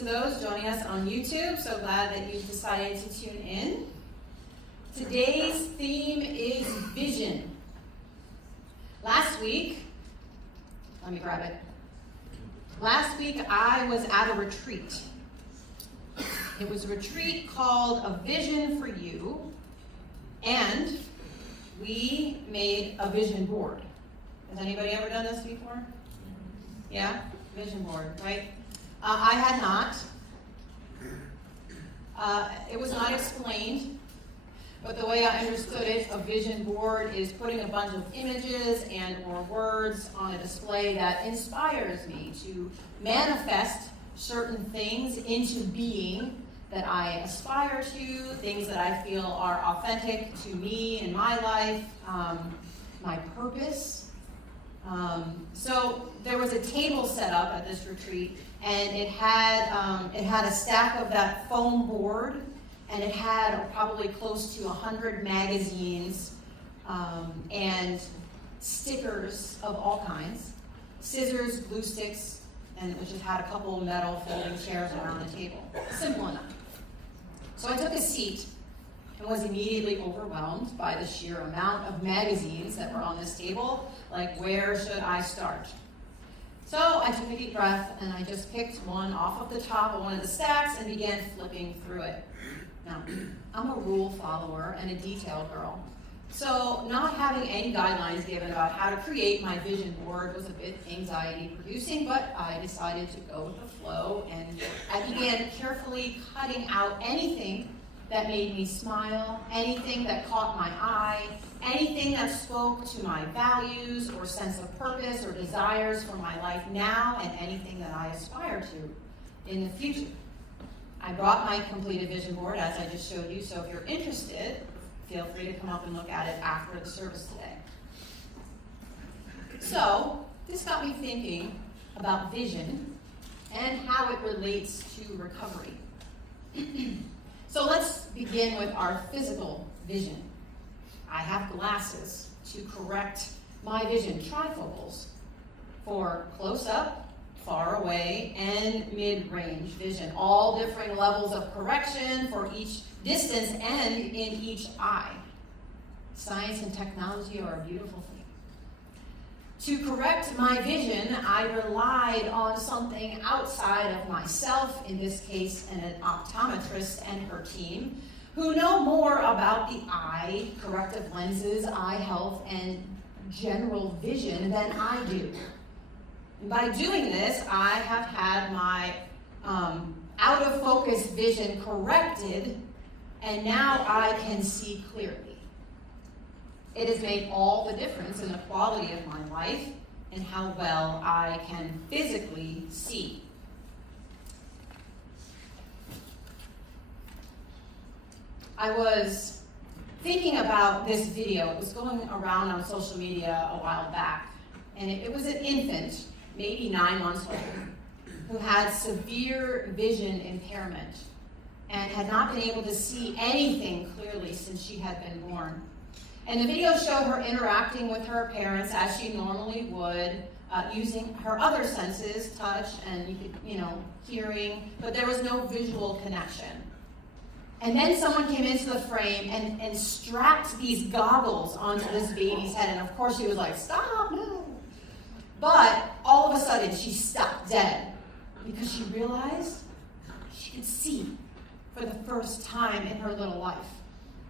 to those joining us on YouTube. So glad that you've decided to tune in. Today's theme is vision. Last week, let me grab it. Last week I was at a retreat. It was a retreat called A Vision for You, and we made a vision board. Has anybody ever done this before? Yeah? Vision board, right? I had not. It was not explained, but the way I understood it, a vision board is putting a bunch of images and or words on a display that inspires me to manifest certain things into being that I aspire to, things that I feel are authentic to me in my life, my purpose. So there was a table set up at this retreat, and it had a stack of that foam board, and it had probably close to 100 magazines and stickers of all kinds, scissors, glue sticks, and it just had a couple of metal folding chairs around the table. Simple enough. So I took a seat and was immediately overwhelmed by the sheer amount of magazines that were on this table. Like, where should I start? So I took a deep breath and I just picked one off of the top of one of the stacks and began flipping through it. Now, I'm a rule follower and a detail girl. So not having any guidelines given about how to create my vision board was a bit anxiety producing, but I decided to go with the flow, and I began carefully cutting out anything that made me smile, anything that caught my eye, anything that spoke to my values or sense of purpose or desires for my life now, and anything that I aspire to in the future. I brought my completed vision board, as I just showed you, so if you're interested, feel free to come up and look at it after the service today. So, this got me thinking about vision and how it relates to recovery. So let's begin with our physical vision. I have glasses to correct my vision, trifocals, for close-up, far away, and mid-range vision. All different levels of correction for each distance and in each eye. Science and technology are a beautiful thing. To correct my vision, I relied on something outside of myself, in this case an optometrist and her team, who know more about the eye, corrective lenses, eye health, and general vision than I do. And by doing this, I have had my out-of-focus vision corrected, and now I can see clearly. It has made all the difference in the quality of my life and how well I can physically see. I was thinking about this video. It was going around on social media a while back, and it was an infant, maybe 9 months old, who had severe vision impairment and had not been able to see anything clearly since she had been born. And the video showed her interacting with her parents as she normally would, using her other senses, touch and hearing, but there was no visual connection. And then someone came into the frame and strapped these goggles onto this baby's head, and of course she was like, "Stop, no." But all of a sudden she stopped dead because she realized she could see for the first time in her little life.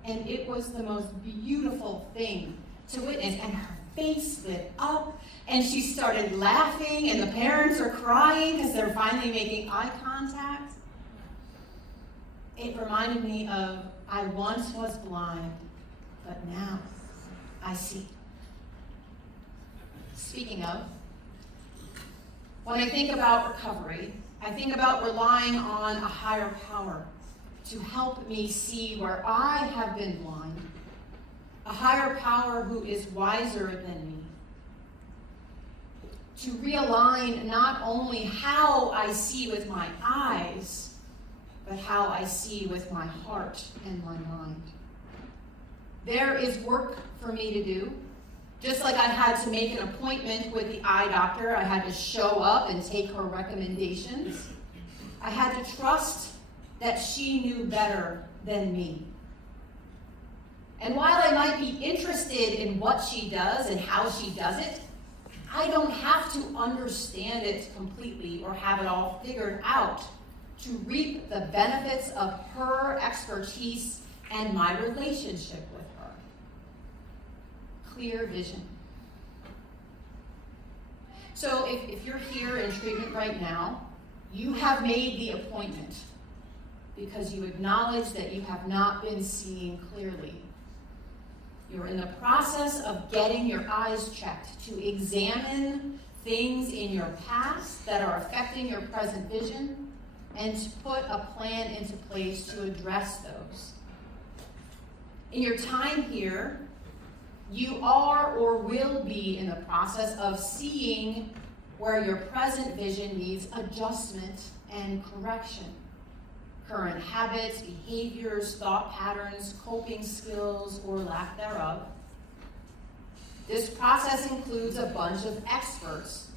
And it was the most beautiful thing to witness. And her face lit up, and she started laughing, and the parents are crying because they're finally making eye contact. It reminded me of, I once was blind, but now I see. Speaking of, when I think about recovery, I think about relying on a higher power to help me see where I have been blind, a higher power who is wiser than me, to realign not only how I see with my eyes, but how I see with my heart and my mind. There is work for me to do. Just like I had to make an appointment with the eye doctor, I had to show up and take her recommendations. I had to trust that she knew better than me. And while I might be interested in what she does and how she does it, I don't have to understand it completely or have it all figured out to reap the benefits of her expertise and my relationship with her. Clear vision. So if you're here in treatment right now, you have made the appointment because you acknowledge that you have not been seeing clearly. You're in the process of getting your eyes checked to examine things in your past that are affecting your present vision and to put a plan into place to address those. In your time here, you are or will be in the process of seeing where your present vision needs adjustment and correction. Current habits, behaviors, thought patterns, coping skills, or lack thereof. This process includes a bunch of experts.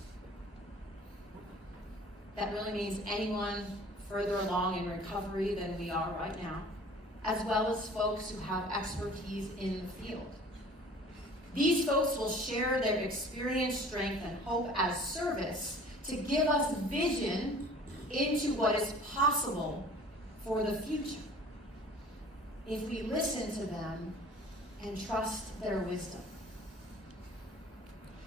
That really means anyone further along in recovery than we are right now, as well as folks who have expertise in the field. These folks will share their experience, strength, and hope as service to give us vision into what is possible for the future if we listen to them and trust their wisdom.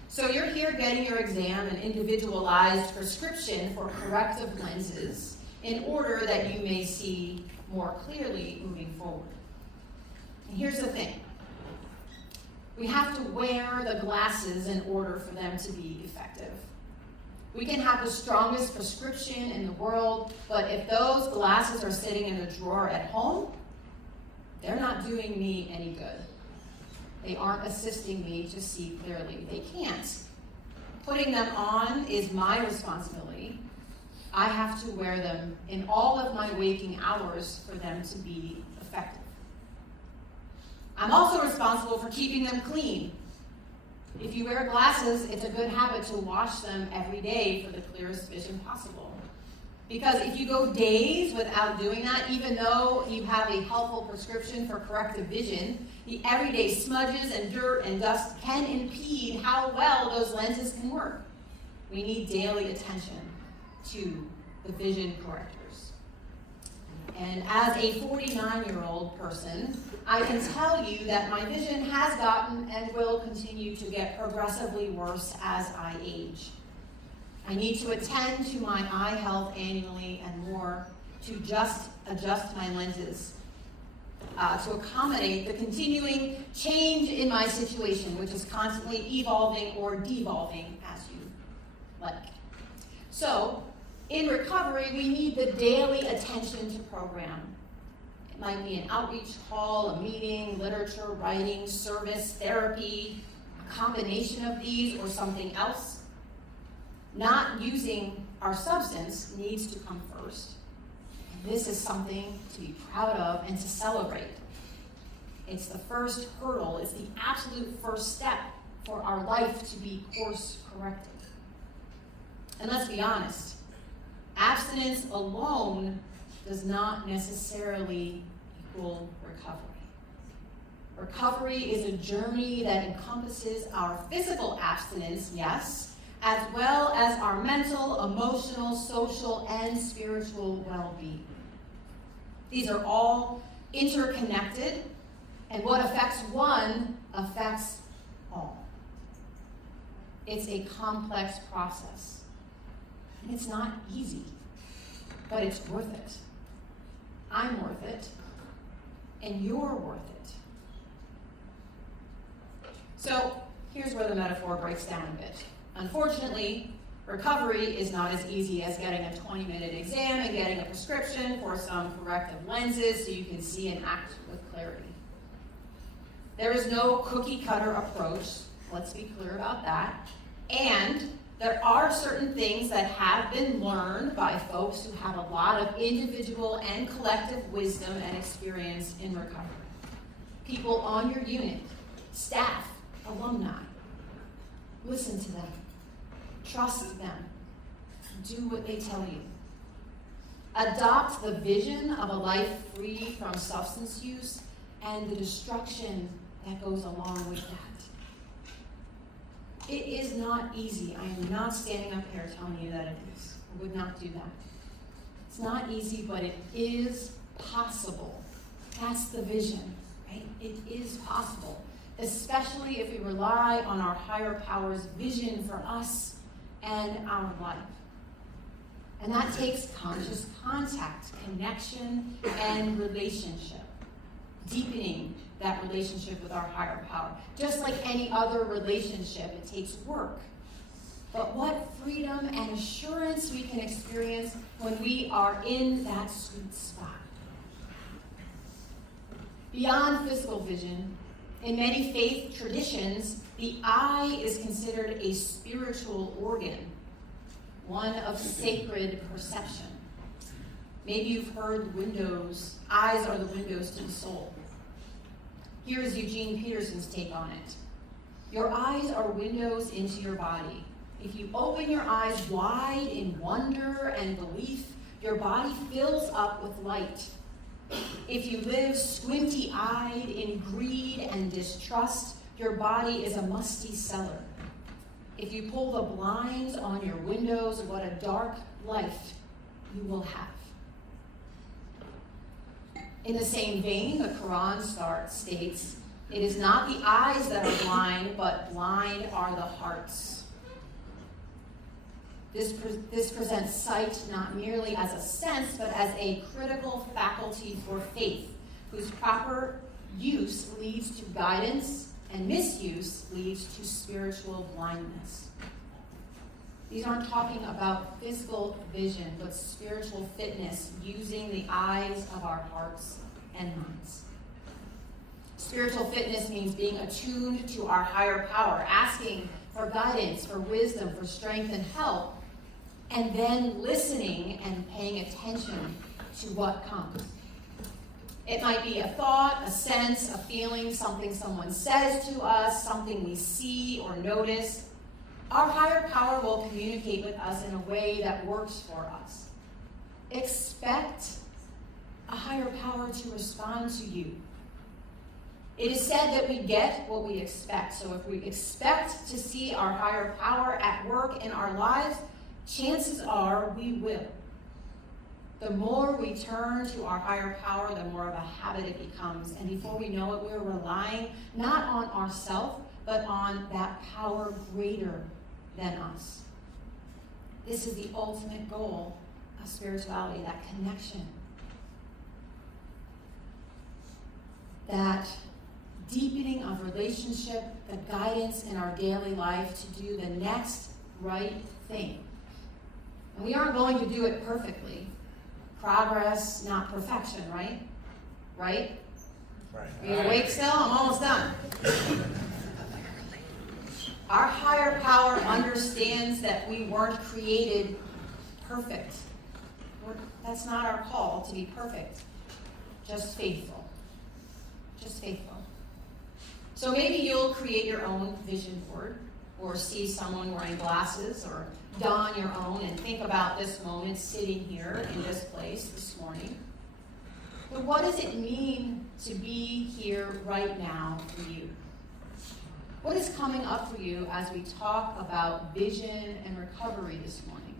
So you're here getting your exam and individualized prescription for corrective lenses in order that you may see more clearly moving forward. And here's the thing. We have to wear the glasses in order for them to be effective. We can have the strongest prescription in the world, but if those glasses are sitting in a drawer at home, they're not doing me any good. They aren't assisting me to see clearly. They can't. Putting them on is my responsibility. I have to wear them in all of my waking hours for them to be effective. I'm also responsible for keeping them clean. If you wear glasses, it's a good habit to wash them every day for the clearest vision possible. Because if you go days without doing that, even though you have a helpful prescription for corrective vision, the everyday smudges and dirt and dust can impede how well those lenses can work. We need daily attention to the vision correctors. And as a 49-year-old person, I can tell you that my vision has gotten and will continue to get progressively worse as I age. I need to attend to my eye health annually and more to just adjust my lenses to accommodate the continuing change in my situation, which is constantly evolving or devolving as you like. So, in recovery, we need the daily attention to program. It might be an outreach call, a meeting, literature, writing, service, therapy, a combination of these or something else. Not using our substance needs to come first. And this is something to be proud of and to celebrate. It's the first hurdle. It's the absolute first step for our life to be course corrected. And let's be honest, abstinence alone does not necessarily equal recovery. Recovery is a journey that encompasses our physical abstinence, yes, as well as our mental, emotional, social, and spiritual well-being. These are all interconnected, and what affects one affects all. It's a complex process. And it's not easy, but it's worth it. I'm worth it, and you're worth it. So here's where the metaphor breaks down a bit. Unfortunately, recovery is not as easy as getting a 20-minute exam and getting a prescription for some corrective lenses so you can see and act with clarity. There is no cookie-cutter approach, let's be clear about that, and there are certain things that have been learned by folks who have a lot of individual and collective wisdom and experience in recovery. People on your unit, staff, alumni. Listen to them. Trust them. Do what they tell you. adopt the vision of a life free from substance use and the destruction that goes along with that. It is not easy. I am not standing up here telling you that it is. I would not do that. It's not easy, but it is possible. That's the vision, right? It is possible, especially if we rely on our higher power's vision for us and our life. And that takes conscious contact, connection, and relationship. Deepening that relationship with our higher power. Just like any other relationship, it takes work. But what freedom and assurance we can experience when we are in that sweet spot. Beyond physical vision, in many faith traditions, the eye is considered a spiritual organ, one of sacred perception. Maybe you've heard eyes are the windows to the soul. Here is Eugene Peterson's take on it. Your eyes are windows into your body. If you open your eyes wide in wonder and belief, your body fills up with light. If you live squinty-eyed in greed and distrust, your body is a musty cellar. If you pull the blinds on your windows, what a dark life you will have. In the same vein, the Caron states, it is not the eyes that are blind, but blind are the hearts. This presents sight not merely as a sense, but as a critical faculty for faith, whose proper use leads to guidance and misuse leads to spiritual blindness. These aren't talking about physical vision, but spiritual fitness, using the eyes of our hearts and minds. Spiritual fitness means being attuned to our higher power, asking for guidance, for wisdom, for strength and help, and then listening and paying attention to what comes. It might be a thought, a sense, a feeling, something someone says to us, something we see or notice. Our higher power will communicate with us in a way that works for us. Expect a higher power to respond to you. It is said that we get what we expect. So if we expect to see our higher power at work in our lives, chances are we will. The more we turn to our higher power, the more of a habit it becomes. And before we know it, we're relying not on ourselves, but on that power greater than us. This is the ultimate goal of spirituality, that connection. That deepening of relationship, the guidance in our daily life to do the next right thing. And we aren't going to do it perfectly. Progress, not perfection, right? Right? Right. Are you awake still? I'm almost done. Our higher power understands that we weren't created perfect. That's not our call to be perfect. Just faithful. Just faithful. So maybe you'll create your own vision board, or see someone wearing glasses, or don your own and think about this moment sitting here in this place this morning. But what does it mean to be here right now for you? What is coming up for you as we talk about vision and recovery this morning?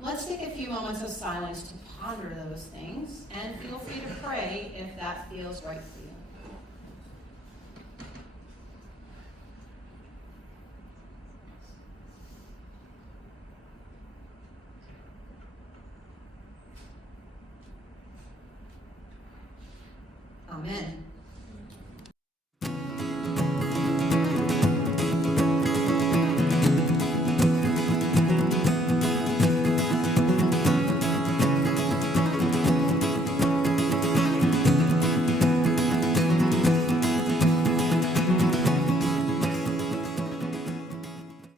Let's take a few moments of silence to ponder those things, and feel free to pray if that feels right for you. Amen.